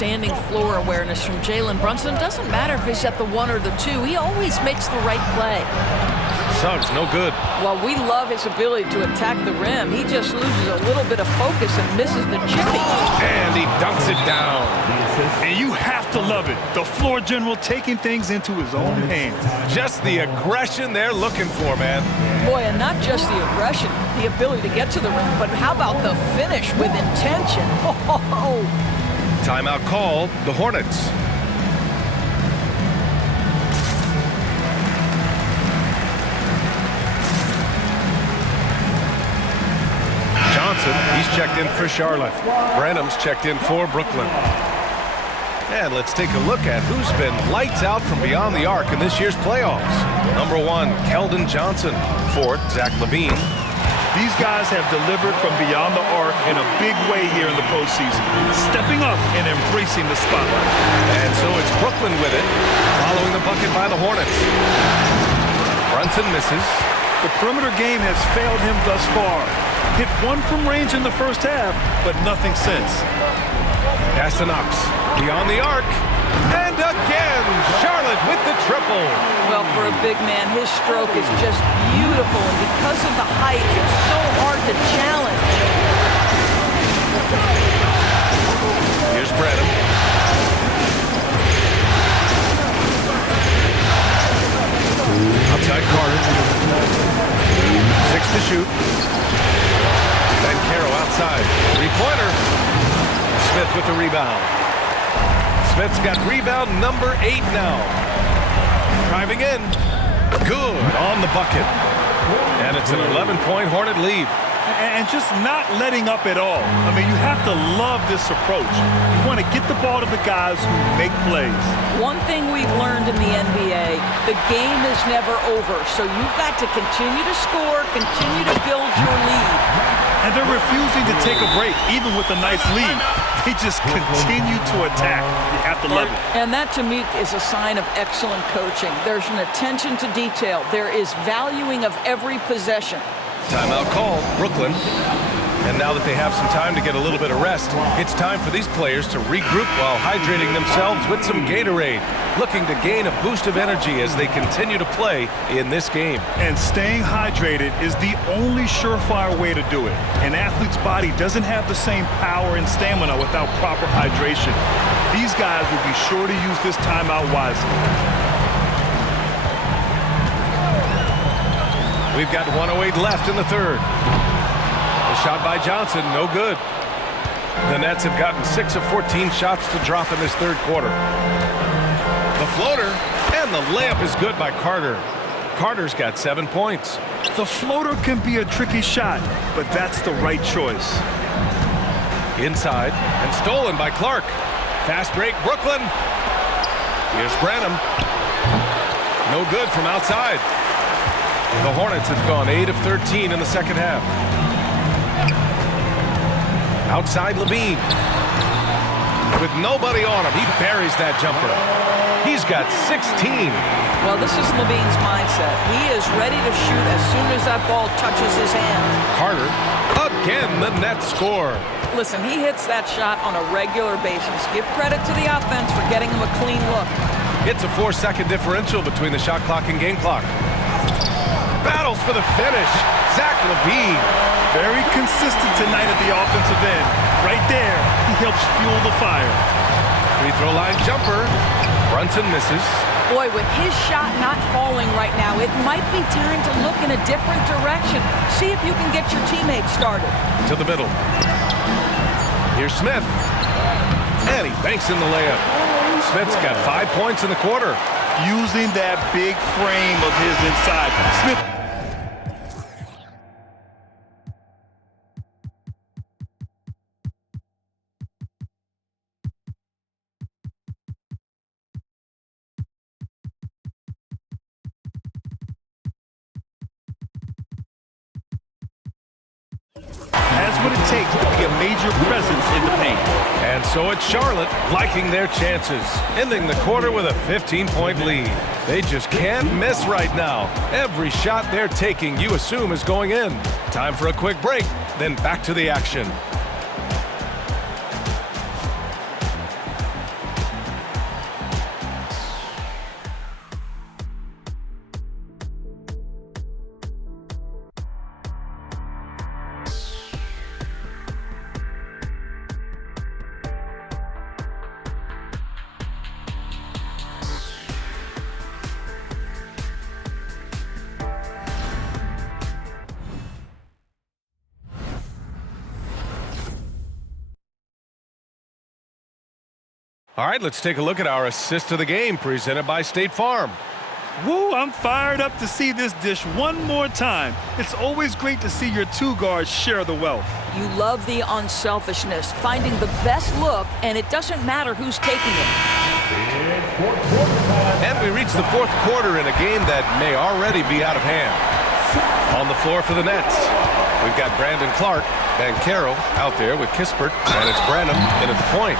outstanding floor awareness from Jalen Brunson. Doesn't matter if he's at the 1 or the 2. He always makes the right play. Suggs, no good. Well, we love his ability to attack the rim. He just loses a little bit of focus and misses the chippy. And he dunks it down. And you have to love it. The floor general taking things into his own hands. Just the aggression they're looking for, man. Boy, and not just the aggression, the ability to get to the rim, but how about the finish with intention? Oh. Timeout called, the Hornets. Johnson, he's checked in for Charlotte. Branham's checked in for Brooklyn. And let's take a look at who's been lights out from beyond the arc in this year's playoffs. Number 1, Keldon Johnson. 4, Zach Lavine. These guys have delivered from beyond the arc in a big way here in the postseason, stepping up and embracing the spotlight. And so it's Brooklyn with it, following the bucket by the Hornets. Brunson misses. The perimeter game has failed him thus far. Hit 1 from range in the first half, but nothing since. Pass to Knox. Beyond the arc. And again, Charlotte with the triple. Well, for a big man, his stroke is just beautiful. And because of the height, it's so hard to challenge. Here's Branham. Outside Carter. 6 to shoot. Then Caro outside. 3-pointer. Smith with the rebound. Smith's got rebound number 8 now. Driving in. Good on the bucket. And it's an 11-point Hornet lead. And just not letting up at all. I mean, you have to love this approach. You want to get the ball to the guys who make plays. One thing we've learned in the NBA, the game is never over. So you've got to continue to score, continue to build your lead. And they're refusing to take a break, even with a nice lead. They just continue to attack. You have to love it. And that, to me, is a sign of excellent coaching. There's an attention to detail. There is valuing of every possession. Timeout call, Brooklyn. And now that they have some time to get a little bit of rest, it's time for these players to regroup while hydrating themselves with some Gatorade, looking to gain a boost of energy as they continue to play in this game. And staying hydrated is the only surefire way to do it. An athlete's body doesn't have the same power and stamina without proper hydration. These guys will be sure to use this timeout wisely. We've got 1:08 left in the third. A shot by Johnson, no good. The Nets have gotten 6 of 14 shots to drop in this third quarter. The floater, and the layup is good by Carter. Carter's got 7 points. The floater can be a tricky shot, but that's the right choice. Inside, and stolen by Clark. Fast break, Brooklyn. Here's Branham. No good from outside. The Hornets have gone 8 of 13 in the second half. Outside Lavine. With nobody on him, he buries that jumper. He's got 16. Well, this is Lavine's mindset. He is ready to shoot as soon as that ball touches his hand. Carter, again, the Nets score. Listen, he hits that shot on a regular basis. Give credit to the offense for getting him a clean look. It's a 4-second differential between the shot clock and game clock. Battles for the finish. Zach Lavine. Very consistent tonight at the offensive end. Right there, he helps fuel the fire. Free throw line jumper. Brunson misses. Boy, with his shot not falling right now, it might be time to look in a different direction. See if you can get your teammates started. To the middle. Here's Smith. And he banks in the layup. Smith's got 5 points in the quarter. Using that big frame of his inside. Smith. Has what it takes to be a major presence in the paint. And so it's Charlotte liking their chances, ending the quarter with a 15-point lead. They just can't miss right now. Every shot they're taking, you assume, is going in. Time for a quick break, then back to the action. All right, let's take a look at our assist of the game presented by State Farm. Woo, I'm fired up to see this dish one more time. It's always great to see your two guards share the wealth. You love the unselfishness, finding the best look, and it doesn't matter who's taking it. And we reach the fourth quarter in a game that may already be out of hand. On the floor for the Nets, we've got Brandon Clark, Banchero out there with Kispert, and it's Branham in at the point.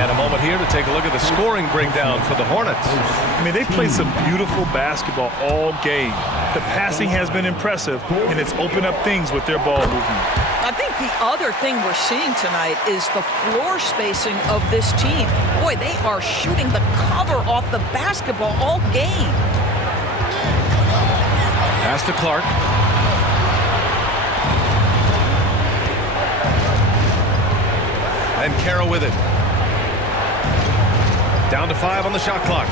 And a moment here to take a look at the scoring breakdown for the Hornets. I mean, they've played some beautiful basketball all game. The passing has been impressive, and it's opened up things with their ball movement. I think the other thing we're seeing tonight is the floor spacing of this team. Boy, they are shooting the cover off the basketball all game. Pass to Clark. And Carroll with it. Down to 5 on the shot clock.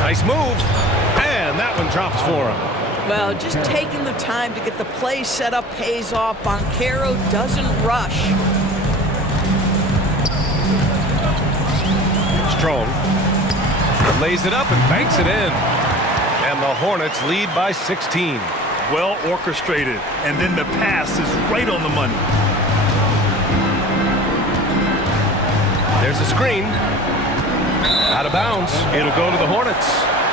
Nice move. And that one drops for him. Well, just taking the time to get the play set up pays off. Banchero doesn't rush. Strong lays it up and banks it in. And the Hornets lead by 16. Well orchestrated, and then the pass is right on the money. There's a screen. Out of bounds. It'll go to the Hornets.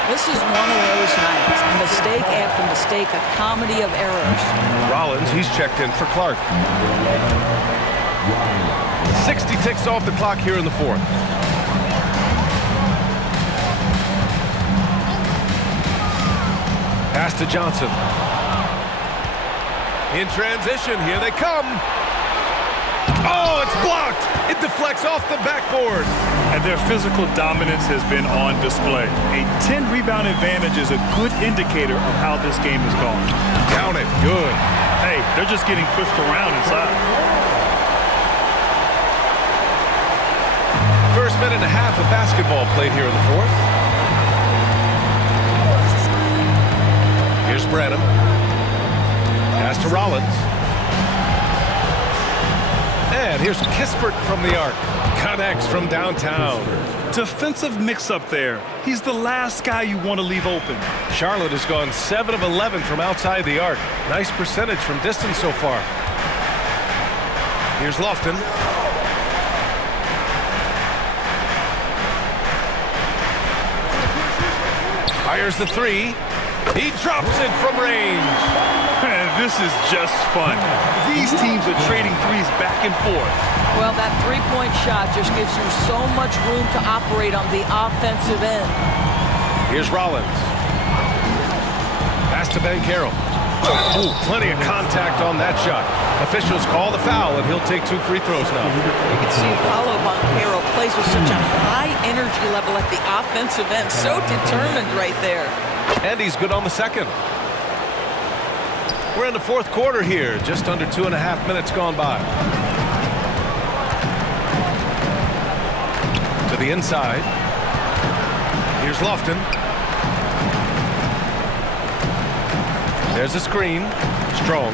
This is one of those nights. Mistake after mistake, a comedy of errors. Rollins, he's checked in for Clark. 60 ticks off the clock here in the fourth. Pass to Johnson. In transition, here they come. Oh, it's blocked. It deflects off the backboard. And their physical dominance has been on display. A 10-rebound advantage is a good indicator of how this game has gone. Down it. Good. Hey, they're just getting pushed around inside. First minute and a half of basketball played here in the fourth. Here's Branham. Pass to Rollins. And here's Kispert from the arc. Connects from downtown. Defensive mix-up there. He's the last guy you want to leave open. Charlotte has gone 7 of 11 from outside the arc. Nice percentage from distance so far. Here's Lofton. Fires the three. He drops it from range. This is just fun. These teams are trading threes back and forth. Well, that three-point shot just gives you so much room to operate on the offensive end. Here's Rollins. Pass to Banchero. Oh, plenty of contact on that shot. Officials call the foul, and he'll take 2 free throws now. You can see Paulo Banchero plays with such a high energy level at the offensive end. So determined right there. And he's good on the second. We're in the fourth quarter here. Just under 2.5 minutes gone by. To the inside. Here's Lofton. There's a screen. Strong.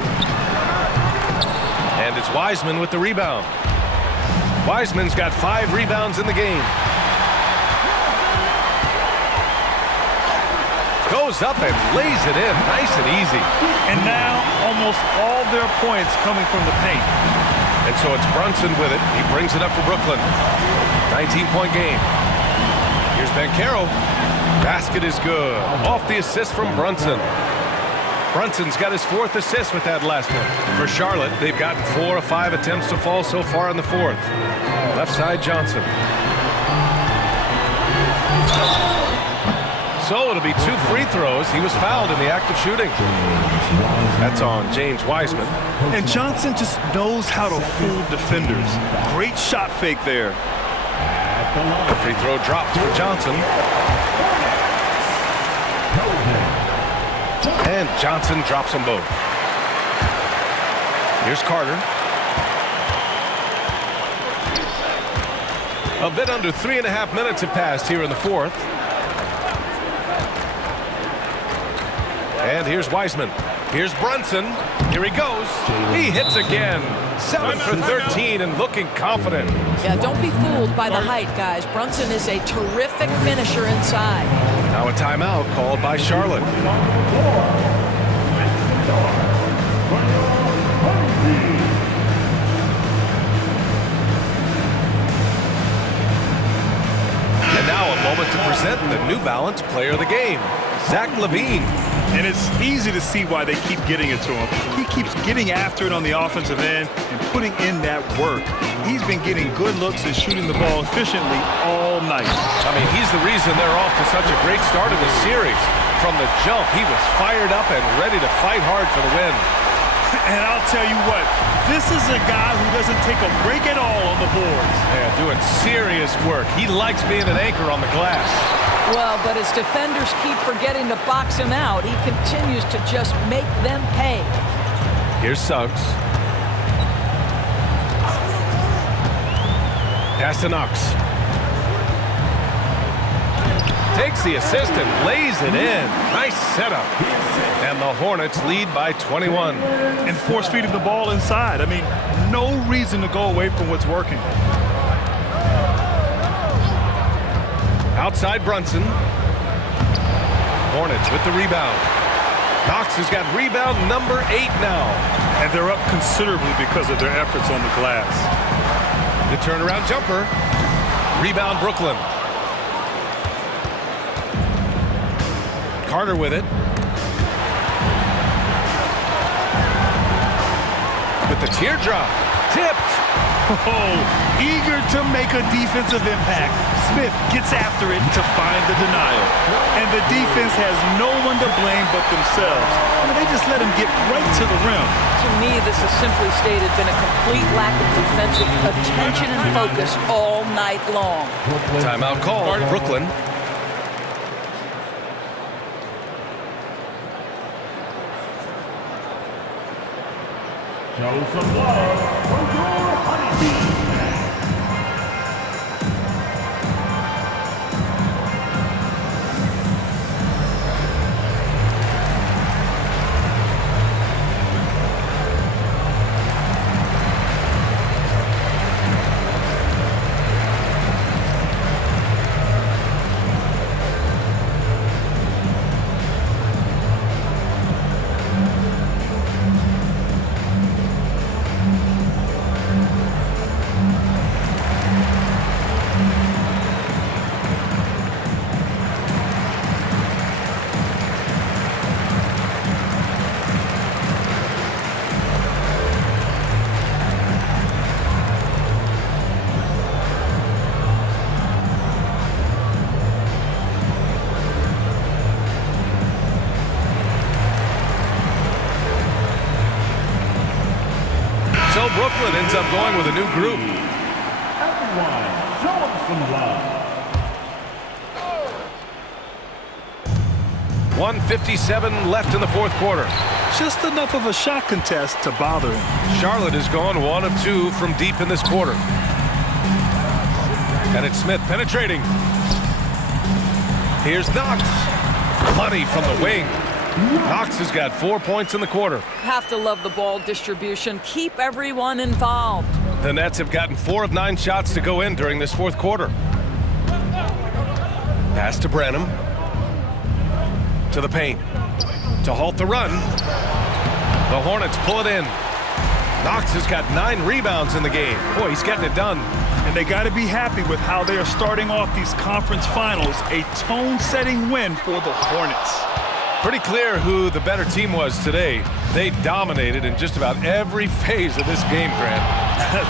And it's Wiseman with the rebound. Wiseman's got 5 rebounds in the game. Goes up and lays it in. Nice and easy. And now almost all their points coming from the paint. And so it's Brunson with it. He brings it up for Brooklyn. 19-point game. Here's Banchero. Basket is good. Off the assist from Brunson. Brunson's got his 4th assist with that last one. For Charlotte, they've gotten 4 of 5 attempts to fall so far in the fourth. Left side, Johnson. So it'll be 2 free throws. He was fouled in the act of shooting. That's on James Wiseman. And Johnson just knows how to fool defenders. Great shot fake there. The free throw drops for Johnson. And Johnson drops them both. Here's Carter. A bit under 3.5 minutes have passed here in the fourth. And here's Wiseman. Here's Brunson. Here he goes. He hits again. 7 for 13 and looking confident. Yeah, don't be fooled by the height, guys. Brunson is a terrific finisher inside. Now a timeout called by Charlotte. And now a moment to present the New Balance Player of the Game, Zach Lavine. And it's easy to see why they keep getting it to him. He keeps getting after it on the offensive end and putting in that work. He's been getting good looks and shooting the ball efficiently all night. I mean, he's the reason they're off to such a great start in the series. From the jump, he was fired up and ready to fight hard for the win. And I'll tell you what, this is a guy who doesn't take a break at all on the boards. Yeah, doing serious work. He likes being an anchor on the glass. Well, but as defenders keep forgetting to box him out, he continues to just make them pay. Here's Suggs. Pass to Knox. Takes the assist and lays it in. Nice setup. And the Hornets lead by 21. And force feeding the ball inside. I mean, no reason to go away from what's working. Outside Brunson. Hornets with the rebound. Knox has got rebound number 8 now. And they're up considerably because of their efforts on the glass. The turnaround jumper. Rebound Brooklyn. Carter with it. With the teardrop. Tipped. Oh, eager to make a defensive impact. Smith gets after it to find the denial. And the defense has no one to blame but themselves. I mean, they just let him get right to the rim. To me, this has simply stated been a complete lack of defensive attention and focus all night long. Timeout call. Brooklyn. Show some love for your honeybees. So Brooklyn ends up going with a new group. Everyone, show them some love. 1:57 left in the fourth quarter. Just enough of a shot contest to bother him. Charlotte has gone 1 of 2 from deep in this quarter. And it's Smith penetrating. Here's Knox. Money from the wing. Knox has got 4 points in the quarter. Have to love the ball distribution. Keep everyone involved. The Nets have gotten 4 of 9 shots to go in during this fourth quarter. Pass to Branham. To the paint. To halt the run. The Hornets pull it in. Knox has got 9 rebounds in the game. Boy, he's getting it done. And they got to be happy with how they are starting off these conference finals. A tone-setting win for the Hornets. Pretty clear who the better team was today. They dominated in just about every phase of this game, Grant.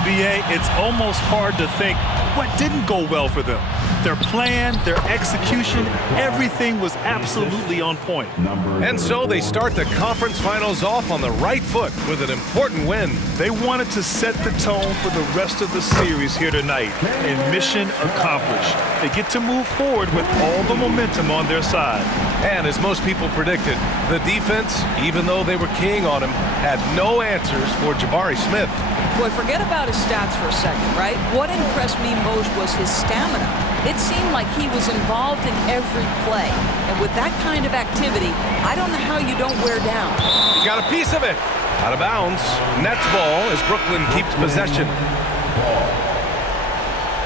B.A., it's almost hard to think what didn't go well for them. Their plan, their execution, everything was absolutely on point. And so they start the conference finals off on the right foot with an important win. They wanted to set the tone for the rest of the series here tonight, and mission accomplished. They get to move forward with all the momentum on their side. And as most people predicted, the defense, even though they were keying on him, had no answers for Jabari Smith. Boy, forget about his stats for a second, right? What impressed me most was his stamina. It seemed like he was involved in every play. And with that kind of activity, I don't know how you don't wear down. He got a piece of it. Out of bounds. Nets ball as Brooklyn keeps possession.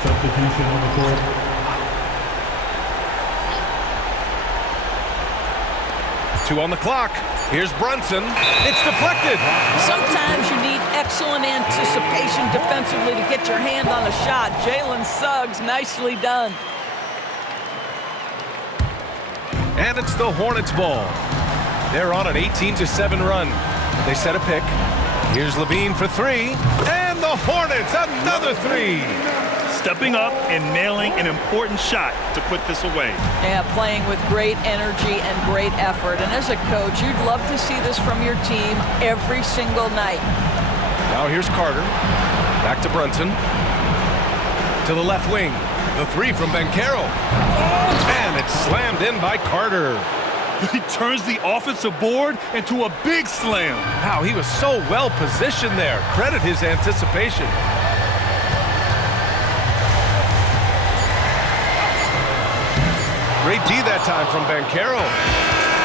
Substitution on the court. Two on the clock. Here's Brunson. It's deflected. Sometimes you need excellent anticipation defensively to get your hand on a shot. Jalen Suggs, nicely done. And it's the Hornets ball. They're on an 18-7 run. They set a pick. Here's Lavine for three. And the Hornets, another three. Stepping up and nailing an important shot to put this away. Yeah, playing with great energy and great effort. And as a coach, you'd love to see this from your team every single night. Now here's Carter. Back to Brunson. To the left wing. The three from Banchero. And it's slammed in by Carter. He turns the offensive board into a big slam. Wow, he was so well positioned there. Credit his anticipation. Great D that time from Banchero.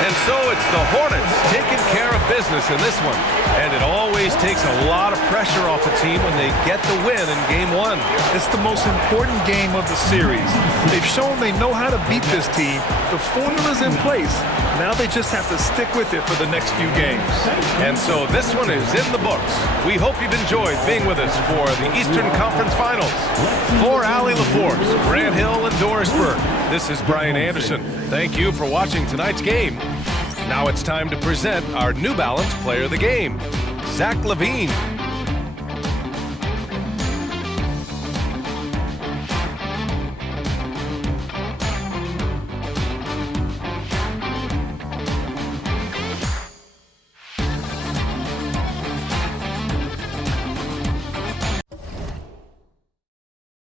And so it's the Hornets taking care of business in this one. And it always takes a lot of pressure off a team when they get the win in Game 1. It's the most important game of the series. They've shown they know how to beat this team. The formula's in place. Now they just have to stick with it for the next few games. And so this one is in the books. We hope you've enjoyed being with us for the Eastern Conference Finals. For Allie LaForce, Grant Hill, and Doris Burke, this is Brian Anderson. Thank you for watching tonight's game. Now it's time to present our New Balance Player of the Game, Zach Lavine.